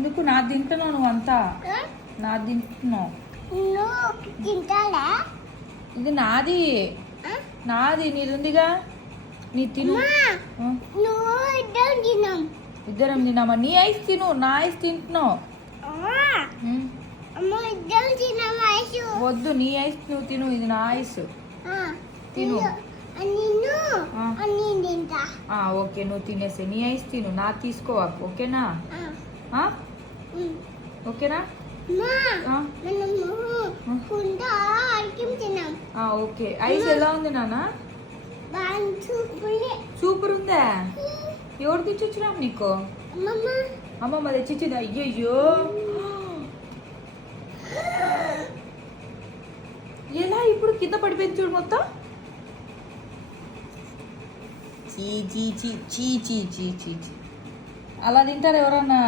ఎందుకు నా తింటున్నావు నువ్వు అంతా నా తింటున్నావు ఇది నాది నాది నీది ఉందిగా నీ తిను ఇద్దరం తిన్నామా నీ ఐస్ తిను నా ఐస్ తింటున్నావు వద్దు నీ ఐస్ నువ్వు తిను ఇది నా ఐస్ తిను ఓకే నువ్వు తినేసే నీ ఐస్ తిను నా తీసుకోవాకు ఓకేనా ఓకేనా ఓకే ఐస్ ఎలా ఉంది నాన్న సూపర్ ఉందా ఎవరు తెచ్చిచ్చినా నీకు అమ్మమ్మ తెచ్చిచ్చింది అయ్యయ్యో ఎలా ఇప్పుడు కింద పడిపోయింది చూడు మొత్తం చీ చీ చీ చీ చీ చీ చీ అలా తింటారు ఎవరన్నా